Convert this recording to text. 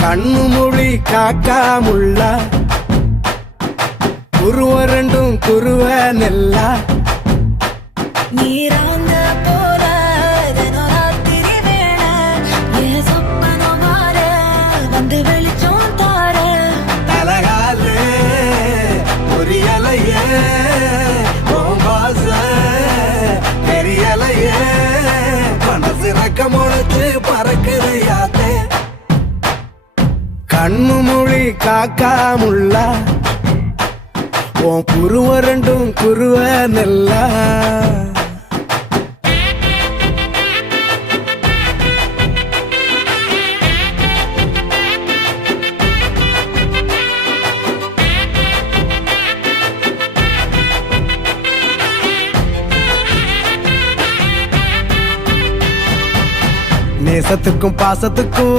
கண்ணு மொழி காக்காமுள்ள குருவ ரெண்டும் குருவ நெல்லா நீராங்க போல ராத்திரி வேள என் சொப்பனம் மாற வந்து வெளிச்சம் தார அழகாலே ஒரு இலையே பாச தெரியலையே மனசு ரக்க முளைச்சு பறக்குது யாத்தே கண்ணு மொழி காக்காமுள்ள உன் குருவ ரெண்டும் குருவ நெல்லா நேசத்துக்கும் பாசத்துக்கும்